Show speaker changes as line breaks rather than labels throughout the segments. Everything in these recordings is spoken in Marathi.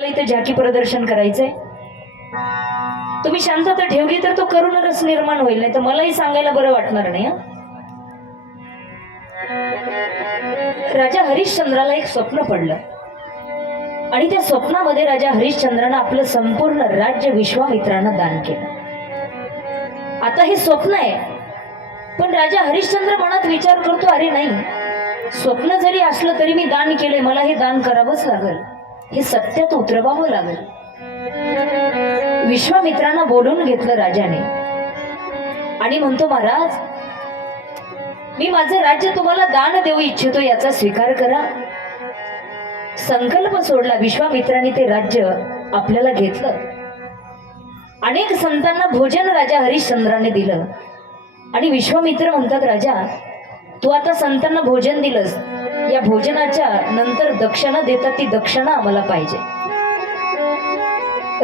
मला झाकी प्रदर्शन करायचंय. तुम्ही शांतता ठेवली तर तो करुण रस निर्माण होईल नाही तर मलाही सांगायला बरं वाटणार नाही राजा हरिश्चंद्राला एक स्वप्न पडलं. आणि त्या स्वप्नामध्ये राजा हरिश्चंद्रानं आपलं संपूर्ण राज्य विश्वामित्रांना दान केलं. आता हे स्वप्न आहे पण राजा हरिश्चंद्र मनात विचार करतो अरे नाही स्वप्न जरी असलं तरी मी दान केलंय मला हे दान करावंच लागल. हे सत्यात उतरवावं लागल. विश्वामित्रांना बोलून घेतलं राजाने. आणि म्हणतो महाराज मी माझं राज्य तुम्हाला दान देऊ इच्छितो याचा स्वीकार करा. संकल्प सोडला विश्वामित्राने ते राज्य आपल्याला घेतलं. अनेक संतांना भोजन राजा हरिश्चंद्राने दिलं. आणि विश्वामित्र म्हणतात राजा तू आता संतांना भोजन दिलंस या भोजनाच्या नंतर दक्षिणा देतात ती दक्षिणा आम्हाला पाहिजे.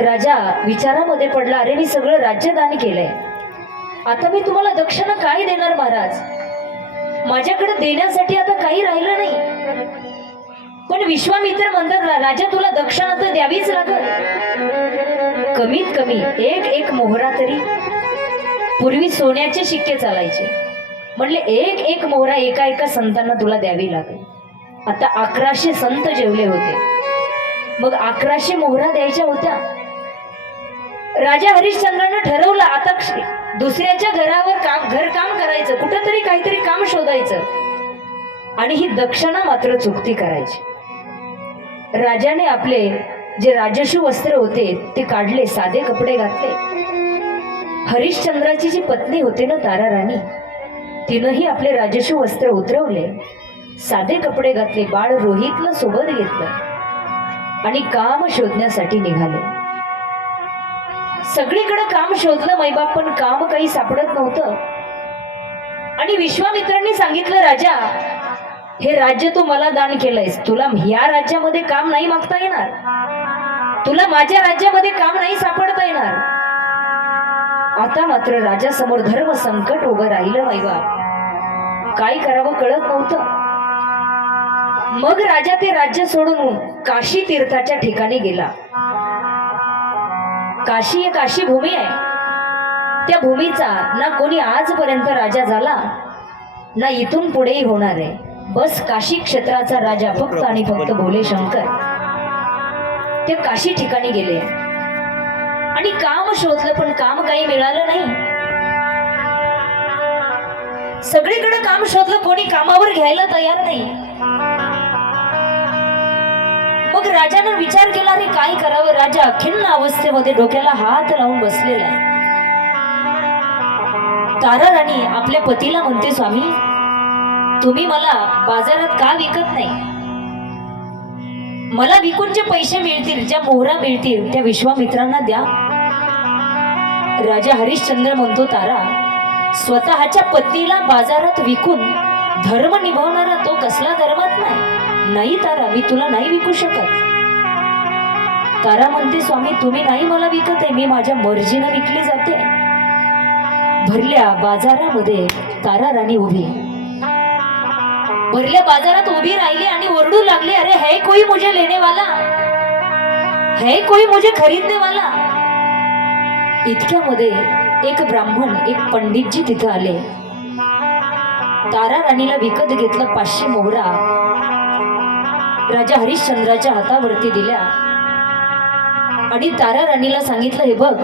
राजा विचारामध्ये पडला अरे मी सगळं राज्यदान केलंय. आता मी तुम्हाला दक्षिणा काय देणार महाराज? माझ्याकडे देण्यासाठी आता काही राहिलं नाही. पण विश्वामित्र म्हणतात राजा तुला दक्षिणा तर द्यावीच लागल. कमीत कमी एक एक मोहरा तरी. पूर्वी सोन्याचे शिक्के चालायचे. म्हणले एक एक मोहरा एका एका संतांना तुला द्यावी लागेल. आता अकराशे संत जेवले होते. मग अकराशे मोहरा द्यायच्या होत्या. राजा हरिश्चंद्रानं ठरवलं आता दुसऱ्याच्या घरावर काम घर काम करायचं कुठंतरी काहीतरी काम शोधायचं. आणि ही दक्षिणा मात्र चुकती करायची. राजाने आपले जे राजशू वस्त्र होते ते काढले साधे कपडे घातले. हरिश्चंद्राची जी पत्नी होती ना तारा राणी तिनंही आपले राजशू वस्त्र उतरवले. साधे कपडे घातले बाळ रोहितला सोबत घेतलं आणि काम शोधण्यासाठी निघाले. सगळीकडे काम शोधलं मैबाप पण काम काही सापडत नव्हतं. आणि विश्वामित्रांनी सांगितलं राजा हे राज्य तू मला दान केलंयस. तुला ह्या राज्यामध्ये काम नाही मागता येणार. तुला माझ्या राज्यामध्ये काम नाही सापडता येणार. आता मात्र राजासमोर धर्म संकट उभं राहिलं मैबा काय करावं कळत नव्हतं. मग राजा ते राज्य सोडून काशी तीर्थाच्या ठिकाणी गेला. काशी एक काशी भूमी आहे. त्या भूमीचा ना कोणी आजपर्यंत राजा झाला ना इथून पुढेही होणार आहे. बस काशी क्षेत्राचा राजा फक्त आणि फक्त भोले शंकर. ते काशी ठिकाणी गेले. आणि काम शोधलं पण काम काही मिळालं नाही. सगळीकडे काम शोधलं कोणी कामावर घ्यायला तयार नाही. मग राजानं विचार केला रे काय करावं राजा? खिन्न अवस्थेमध्ये डोक्याला हात लावून बसलेला आहे. तारा राणी आपल्या पतीला म्हणते स्वामी तुम्ही मला बाजारात का विकत नाही? मला विकून जे पैसे मिळतील ज्या मोहरा मिळतील त्या विश्वामित्रांना द्या. राजा हरिश्चंद्र म्हणतो तारा स्वतःच्या पत्नीला बाजारात विकून धर्म निभावणारा तो कसला धर्मात नाही नाही तारा मी तुला नाही विकू शकत. तारा म्हणते स्वामी तुम्ही नाही मला विकत आहे मी माझ्या मर्जीनं विकली जाते. भरल्या बाजारामध्ये तारा राणी उभी. भरल्या बाजारात उभी राहिली आणि ओरडू लागली अरे है कोई मुझे लेने वाला है कोई मुझे खरीदने वाला इतक्यामध्ये एक ब्राह्मण एक पंडितजी तिथं आले. तारा राणीला विकत घेतलं पाचशे मोहरा. राजा हरिश्चंद्राच्या हातावरती दिल्या. आणि तारा राणीला सांगितलं हे बघ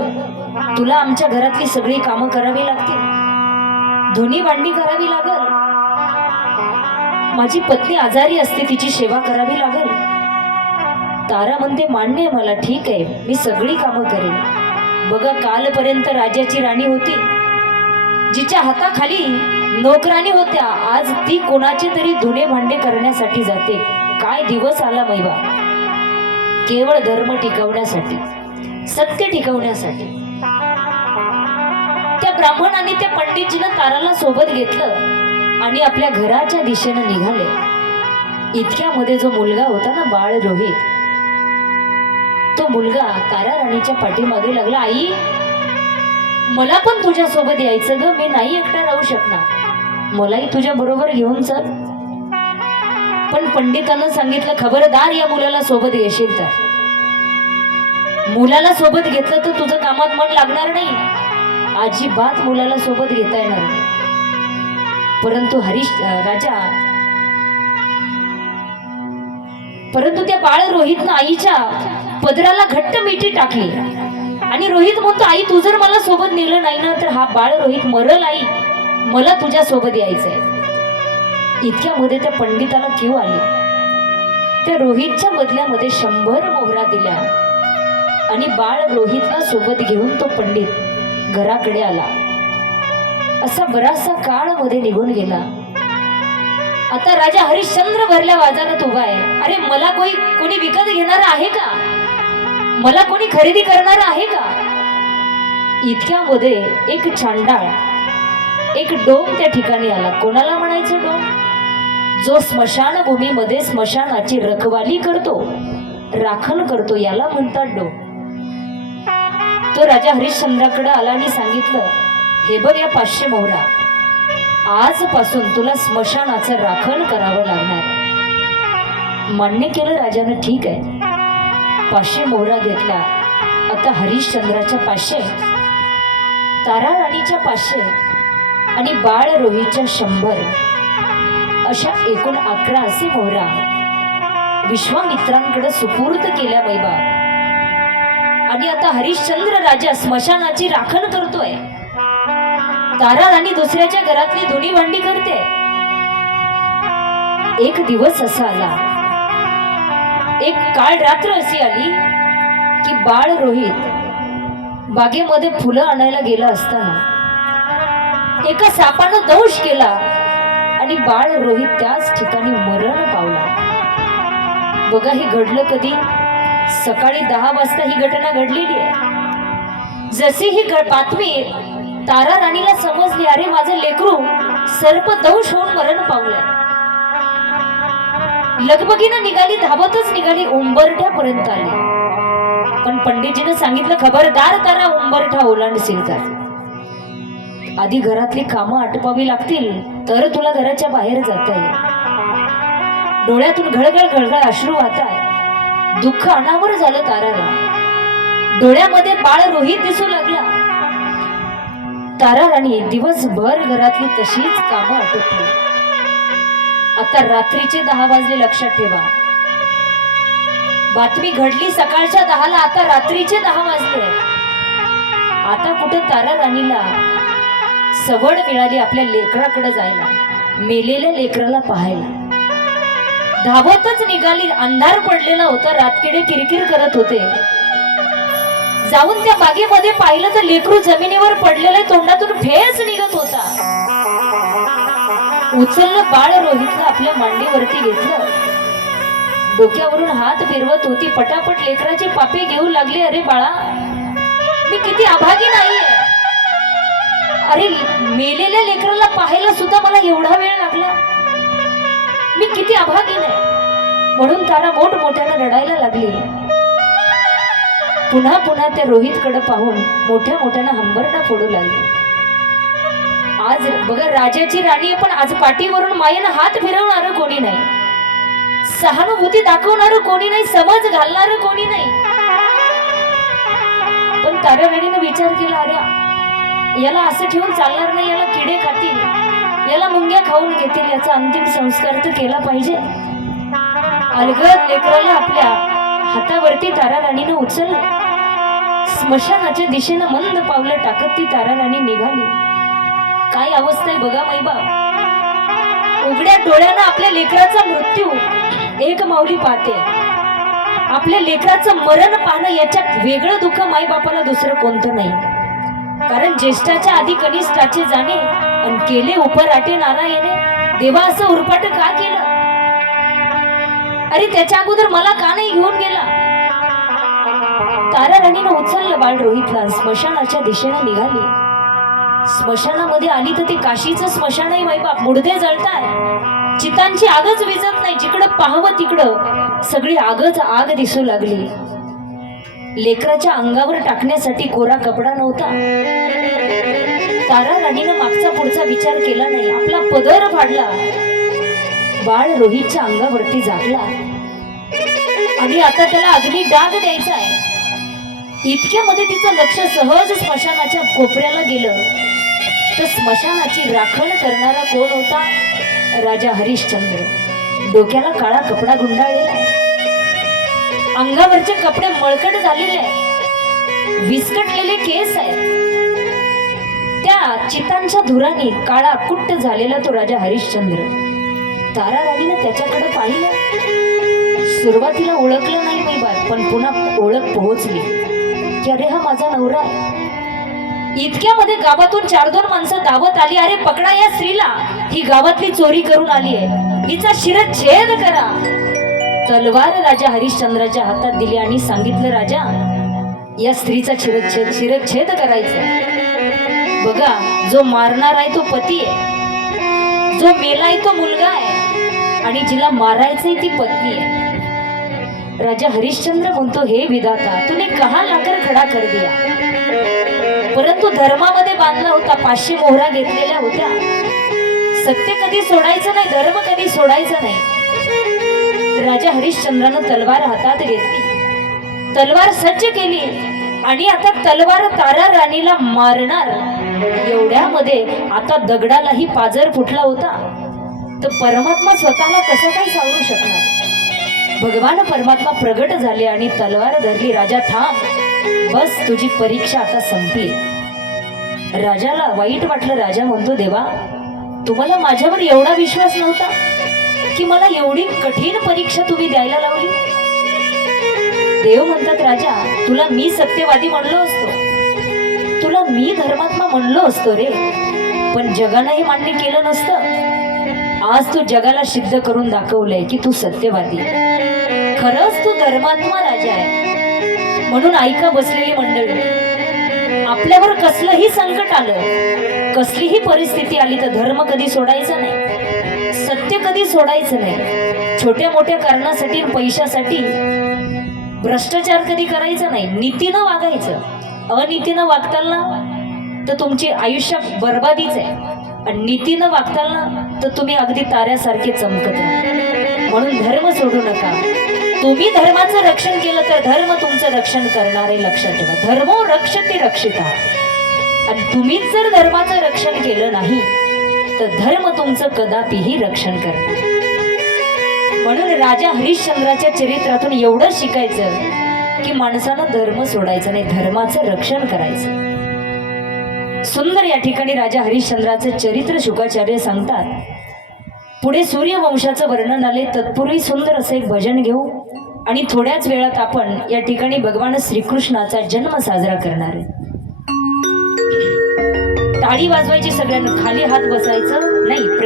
तुला आमच्या घरातली सगळी कामं करावी लागतील. धुनी भांडी करावी लागल. माझी पत्नी आजारी असते तिची सेवा करावी लागेल. तारा म्हणते मान्य आहे मला ठीक आहे मी सगळी कामं करेन. बघा कालपर्यंत राजाची राणी होती. जिच्या हाताखाली नोकराणी होत्या आज ती कोणाचे तरी धुणे भांडे करण्यासाठी जाते. काय दिवस आला मैबा केवळ धर्म टिकवण्यासाठी सत्य टिकवण्यासाठी. त्या ब्राह्मणाने त्या पंडितजीनं ताराला सोबत घेतलं. आणि आपल्या घराच्या दिशेनं निघाले. इतक्यामध्ये जो मुलगा होता ना बाळ रोहित तो मुलगा कारा राणीच्या पाठीमागे लागला आई मला पण तुझ्या सोबत यायचं ग मी नाही एकटा राहू शकणार. मलाही तुझ्या बरोबर घेऊन चल. पण पंडितानं सांगितलं खबरदार या मुलाला सोबत येशील तर. मुलाला सोबत घेतलं तर तुझं कामात मन लागणार नाही. अजिबात मुलाला सोबत घेता येणार नाही. परंतु हरीश राजा परंतु त्या बाळ रोहितनं आईच्या पदराला घट्ट मिठी टाकली. आणि रोहित म्हणतो आई तू जर मला सोबत नेलं नाही ना तर हा बाळ रोहित मरल आई. मला तुझ्या सोबत यायचंय. इतक्या मध्ये त्या पंडिताला क्यू आली. त्या रोहितच्या बदल्यामध्ये शंभर मोहरा दिल्या. आणि बाळ रोहितला सोबत घेऊन तो पंडित घराकडे आला. असा बराचसा काळमध्ये निघून गेला. आता राजा हरिश्चंद्र भरल्या बाजारात उभा आहे. अरे मला कोणी कोणी विकत घेणार आहे का? मला कोणी खरेदी करणार आहे का? इतक्यामध्ये एक चांडाळ एक डोम त्या ठिकाणी आला. कोणाला म्हणायचं डोम? जो स्मशानभूमीमध्ये स्मशानाची रखवाली करतो राखण करतो याला म्हणतात डोम. तो राजा हरिश्चंद्राकडे आला आणि सांगितलं हे बघ या पाचशे मोहरा. आजपासून तुला स्मशानाचं राखण करावं लागणार मान्य केलं राजानं ठीक आहे. पाचशे मोहरा घेतला. आता हरिश्चंद्राच्या पाचशे तारा राणीच्या पाचशे आणि बाळ रोहीच्या शंभर अशा एकूण अकरा असे मोहरा. विश्वामित्रांकडे सुपूर्द केल्या बैबा आणि आता हरिश्चंद्र राजा स्मशानाची राखण करतोय. तारा आणि दुसऱ्याच्या घरातली धुणी भांडी करते. एक दिवस असा आला. एक काळ रात्र अशी आली की बाळ रोहित बागेमध्ये फुलं आणायला गेला असताना एका सापानं दंश केला आणि बाळ रोहित त्याच ठिकाणी मरण पावला. बघा हे घडलं कधी? सकाळी दहा वाजता ही घटना घडलेली आहे. जशी ही बातमी तारा राणीला समजली अरे माझं लेकरू सर्पदंश होऊन मरण पावलंय. लगबगीनं निघाली धावतच निघाली उंबरठ्यापर्यंत आली. पण पंडितजीनं सांगितलं खबरदार तारा उंबरठा ओलांडशील तर आधी घरातली कामं आटपावी लागतील तर तुला घराच्या बाहेर जाता येईल. डोळ्यातून घळघळ घळघळ अश्रू वाहत आहे दुःख अनावर झालं ताराला डोळ्यामध्ये बाळ रोहित दिसू लागला. तारा राणी दिवसभर घरातली तशीच कामं आटोपली. आता रात्रीचे दहा वाजले लक्षात ठेवा. बातमी घडली सकाळच्या दहाला आता रात्रीचे दहा वाजले. आता कुठं तारा राणीला सवड मिळाली आपल्या लेकराकडे जायला मेलेल्या लेकराला पाहायला. धावतच निघाली अंधार पडलेला होता रातकिडे किरकिर करत होते. जाऊन त्या बागेमध्ये पाहिलं तर लेकरू जमिनीवर पडलेलं तोंडातून भेस निघत होता. उचललं बाळ रोहितला आपल्या मांडीवरती घेतलं. डोक्यावरून हात फिरवत होती. पटापट लेकराचे पापे घेऊ लागले. अरे बाळा मी किती अभागी नाहीये. अरे मेलेल्या लेकराला पाहायला सुद्धा मला एवढा वेळ लागला. मी किती अभागी नाही म्हणून तारा मोठमोठ्यानं रडायला लागली. पुन्हा पुन्हा त्या रोहितकडे पाहून मोठ्या मोठ्यानं हंबरडा फोडू लागली. आज बघा राजाची राणी आहे पण आज पाठीवरून मायेनं हात फिरवणार कोणी नाही. सहानुभूती दाखवणार कोणी नाही समज घालणार कोणी नाही. पण तारा राणीनं विचार केला अरे याला असं ठेवून चालणार नाही याला किडे खातील याला मुंग्या खाऊन घेतील याचा अंतिम संस्कार तर केला पाहिजे. अलगद लेकराला आपल्या हातावरती तारा राणीनं उचललं. स्मशानाच्या दिशेनं मंद पावलं टाकत ती तारा राणी निघाली. काय अवस्था आहे बघा माईबा. उघड्या डोळ्यानं आपल्या लेकराचा मृत्यू. एक माऊली पाहते. आपल्या लेकराचं मरण पाहणं याच्यात वेगळं दुःख माईबापाला दुसरं कोणतं नाही. कारण ज्येष्ठाच्या आधी कनिष्ठाचे जाणे आणि केले उपराटे नारायणे देवा असं उरपाट का केलं? अरे त्याच्या अगोदर मला का नाही घेऊन गेला? तारा राणीनं उचललं बाळ रोहितला स्मशानाच्या दिशेनं निघाली. स्मशानामध्ये आली तर ते काशीचं स्मशान आहे बाप. मुडदे जळतात चितांची आगच विजत नाही. जिकडं पाहावं तिकडं सगळी आगच आग दिसू लागली. लेकराच्या अंगावर टाकण्यासाठी कोरा कपडा नव्हता. तारा राणीनं मागचा पुढचा विचार केला नाही. आपला पदर फाडला. बाळ रोहितच्या अंगावरती जागला आणि आता त्याला अग्नी डाग द्यायचा आहे. इतक्यामध्ये तिचं लक्ष सहज स्मशानाच्या कोपऱ्याला गेलं. तर स्मशानाची राखण करणारा कोण होता? राजा हरिश्चंद्र. डोक्याला काळा कपडा गुंडाळलेला अंगावरचे कपडे मळकट झालेले विस्कटलेले केस आहे त्या चितांच्या धुराने काळा कुट्ट झालेला तो राजा हरिश्चंद्र. तारा राणीनं त्याच्याकडे पाहिलं. सुरुवातीला ओळखलं नाही मैबात पण पुन्हा ओळख पोहोचली. की अरे हा माझा नवरा आहे. इतक्यामध्ये गावातून चार दोन माणसं धावत आली अरे पकडा या स्त्रीला. ही गावातली चोरी करून आली आहे. हिचा शिरच्छेद करा. तलवार राजा हरिश्चंद्राच्या हातात दिली आणि सांगितलं राजा या स्त्रीचा शिरच्छेद शिरच्छेद करायचा बघा जो मारणार आहे तो पती आहे. जो मेलाय तो मुलगा आहे. आणि जिला मारायचंय ती पत्नी आहे. राजा हरिश्चंद्र म्हणतो हे विधाता तुने कहा लाकर खडा कर दिया? परंतु धर्मामध्ये बांधला होता पाचशे मोहरा घेतलेल्या होत्या. सत्य कधी सोडायचं नाही धर्म कधी सोडायचं नाही. राजा हरिश्चंद्रानं तलवार हातात घेतली. तलवार सज्ज केली आणि आता तलवार तारा राणीला मारणार. एवढ्यामध्ये आता दगडालाही पाजर फुटला होता. तर परमात्मा स्वतःला कसं काय सावरू शकणार? भगवान परमात्मा प्रगट झाले आणि तलवार धरली राजा थांब. बस तुझी परीक्षा आता संपली. राजाला वाईट वाटलं राजा म्हणतो देवा तुम्हाला माझ्यावर एवढा विश्वास नव्हता की मला एवढी कठीण परीक्षा तुम्ही द्यायला लावली? देव म्हणतात राजा तुला मी सत्यवादी म्हणलो असतो. तुला मी धर्मात्मा म्हणलो असतो रे. पण जगानं हे मान्य केलं नसतं. आज तू जगाला सिद्ध करून दाखवलंय की तू सत्यवादी. खरंच तू धर्मात्मा राजा आहे. म्हणून ऐका बसलेली मंडळी. आपल्यावर कसलंही संकट आलं कसलीही परिस्थिती आली तर धर्म कधी सोडायचा नाही. सत्य कधी सोडायचं नाही. छोट्या मोठ्या कारणासाठी पैशासाठी भ्रष्टाचार कधी करायचा नाही. नीतीनं वागायचं. अनीतीनं वागताना तर तुमची आयुष्य बर्बादीच आहे. आणि नीतीनं वागताल ना तर तुम्ही अगदी ताऱ्यासारखे चमकत म्हणून धर्म सोडू नका. तुम्ही धर्माचं रक्षण केलं तर धर्म तुमचं रक्षण करणारे लक्षात ठेवा. धर्मो रक्षते रक्षिता. आणि तुम्हीच जर धर्माचं रक्षण केलं नाही तर धर्म तुमचं कदापिही रक्षण करणार म्हणून राजा हरिश्चंद्राच्या चरित्रातून एवढं शिकायचं की माणसानं धर्म सोडायचं नाही धर्माचं रक्षण करायचं. सुंदर या ठिकाणी राजा हरिश्चंद्राचं चरित्र शुकाचार्य सांगतात. पुढे सूर्यवंशाचं वर्णन आले तत्पूर्वी सुंदर असं एक भजन घेऊ आणि थोड्याच वेळात आपण या ठिकाणी भगवान श्रीकृष्णाचा जन्म साजरा करणार आहे. टाळी वाजवायची सगळ्यांना खाली हात बसायचं नाही